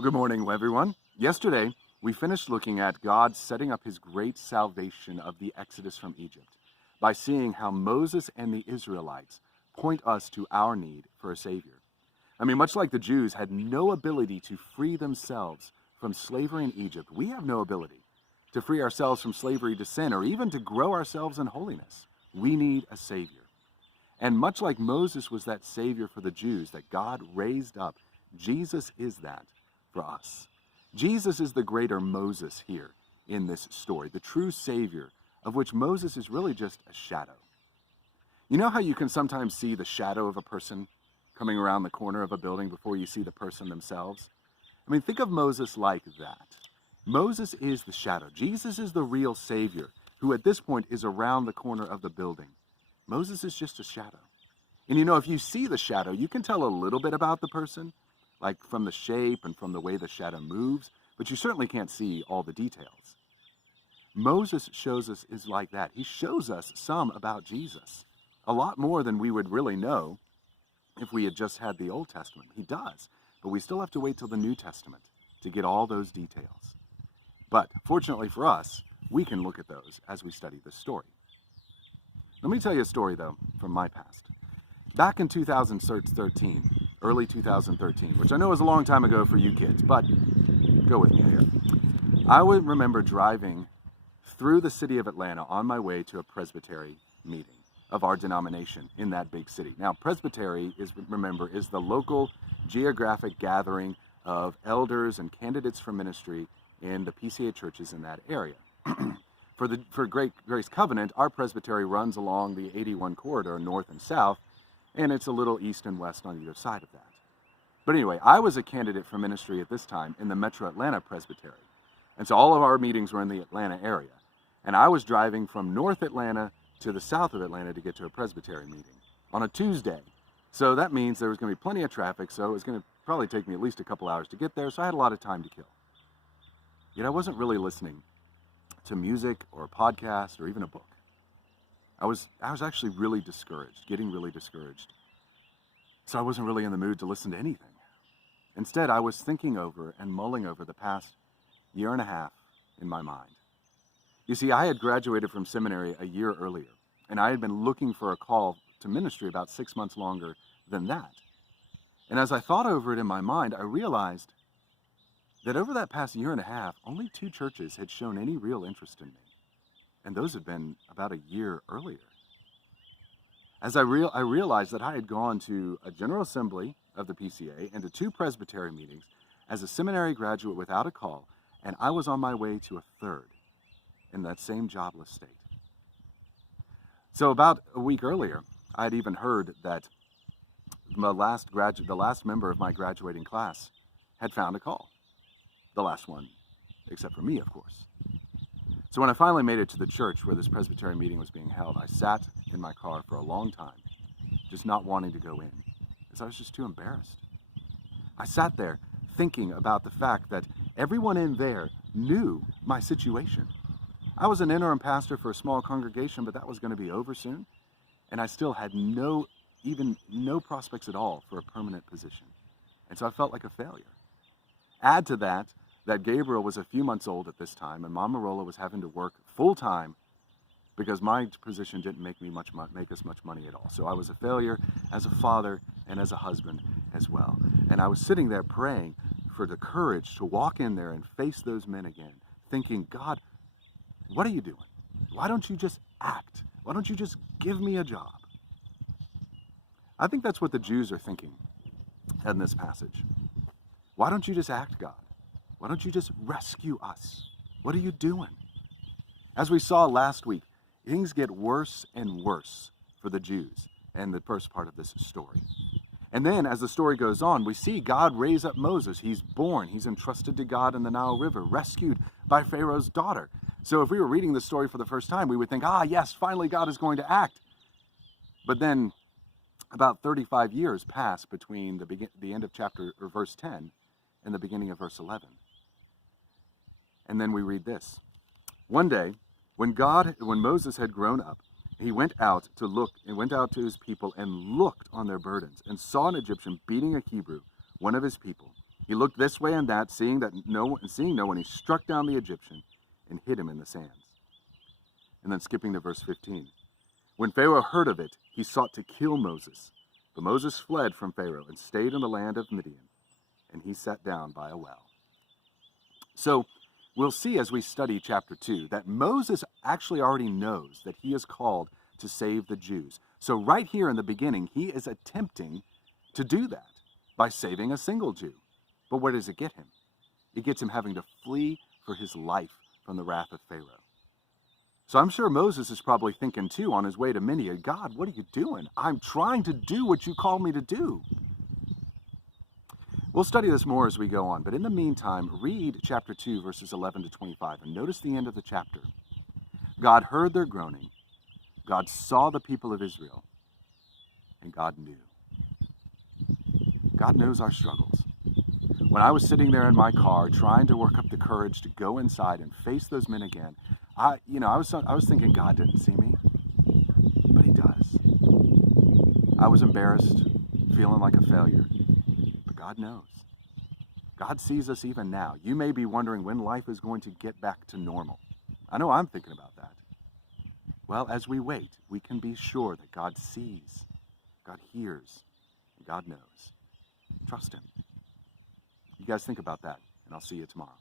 Well, good morning, everyone. Yesterday, we finished looking at God setting up his great salvation of the Exodus from Egypt by seeing how Moses and the Israelites point us to our need for a Savior. Much like the Jews had no ability to free themselves from slavery in Egypt, we have no ability to free ourselves from slavery to sin or even to grow ourselves in holiness. We need a Savior. And much like Moses was that Savior for the Jews that God raised up, Jesus is that for us. Jesus is the greater Moses here in this story, the true Savior, of which Moses is really just a shadow. You know how you can sometimes see the shadow of a person coming around the corner of a building before you see the person themselves? Think of Moses like that. Moses is the shadow. Jesus is the real Savior, who at this point is around the corner of the building. Moses is just a shadow. And if you see the shadow, you can tell a little bit about the person, like from the shape and from the way the shadow moves, but you certainly can't see all the details. Moses shows us is like that. He shows us some about Jesus, a lot more than we would really know if we had just had the Old Testament. He does, but we still have to wait till the New Testament to get all those details. But fortunately for us, we can look at those as we study this story. Let me tell you a story, though, from my past. Back in 2013, early 2013, which I know is a long time ago for you kids, but go with me here. I would remember driving through the city of Atlanta on my way to a presbytery meeting of our denomination in that big city. Now, presbytery is the local geographic gathering of elders and candidates for ministry in the PCA churches in that area. For Great Grace Covenant, our presbytery runs along the 81 corridor north and south, and it's a little east and west on either side of that. But anyway, I was a candidate for ministry at this time in the Metro Atlanta Presbytery. And so all of our meetings were in the Atlanta area. And I was driving from North Atlanta to the south of Atlanta to get to a presbytery meeting on a Tuesday. So that means there was going to be plenty of traffic, so it was going to probably take me at least a couple hours to get there, so I had a lot of time to kill. Yet I wasn't really listening to music or a podcast or even a book. I was actually really discouraged, getting really discouraged. So I wasn't really in the mood to listen to anything. Instead, I was thinking over and mulling over the past year and a half in my mind. You see, I had graduated from seminary a year earlier, and I had been looking for a call to ministry about 6 months longer than that. And as I thought over it in my mind, I realized that over that past year and a half, only 2 churches had shown any real interest in me. And those had been about a year earlier. As I realized that I had gone to a General Assembly of the PCA and to 2 presbytery meetings as a seminary graduate without a call, and I was on my way to a 3rd in that same jobless state. So about a week earlier, I had even heard that the last member of my graduating class had found a call. The last one, except for me, of course. So when I finally made it to the church where this presbytery meeting was being held, I sat in my car for a long time, just not wanting to go in, because I was just too embarrassed. I sat there thinking about the fact that everyone in there knew my situation. I was an interim pastor for a small congregation, but that was going to be over soon, and I still had no prospects at all for a permanent position. And so I felt like a failure. Add to that Gabriel was a few months old at this time, and Mama Rollo was having to work full-time because my position didn't make us much money at all. So I was a failure as a father and as a husband as well. And I was sitting there praying for the courage to walk in there and face those men again, thinking, God, what are you doing? Why don't you just act? Why don't you just give me a job? I think that's what the Jews are thinking in this passage. Why don't you just act, God? Why don't you just rescue us? What are you doing? As we saw last week, things get worse and worse for the Jews in the first part of this story. And then as the story goes on, we see God raise up Moses. He's born. He's entrusted to God in the Nile River, rescued by Pharaoh's daughter. So if we were reading this story for the first time, we would think, yes, finally God is going to act. But then about 35 years pass between the end of verse 10 and the beginning of verse 11. And then we read this. One day, when Moses had grown up, he went out to his people and looked on their burdens and saw an Egyptian beating a Hebrew, one of his people. He looked this way and that, seeing no one, he struck down the Egyptian and hid him in the sands. And then skipping to verse 15. When Pharaoh heard of it, he sought to kill Moses. But Moses fled from Pharaoh and stayed in the land of Midian, and he sat down by a well. So we'll see as we study chapter 2 that Moses actually already knows that he is called to save the Jews. So right here in the beginning, he is attempting to do that by saving a single Jew. But where does it get him? It gets him having to flee for his life from the wrath of Pharaoh. So I'm sure Moses is probably thinking too on his way to Midian, God, what are you doing? I'm trying to do what you called me to do. We'll study this more as we go on, but in the meantime, read chapter 2, verses 11 to 25, and notice the end of the chapter. God heard their groaning, God saw the people of Israel, and God knew. God knows our struggles. When I was sitting there in my car trying to work up the courage to go inside and face those men again, I was thinking God didn't see me, but he does. I was embarrassed, feeling like a failure, but God knows. God sees us even now. You may be wondering when life is going to get back to normal. I know I'm thinking about that. Well, as we wait, we can be sure that God sees, God hears, and God knows. Trust him. You guys think about that, and I'll see you tomorrow.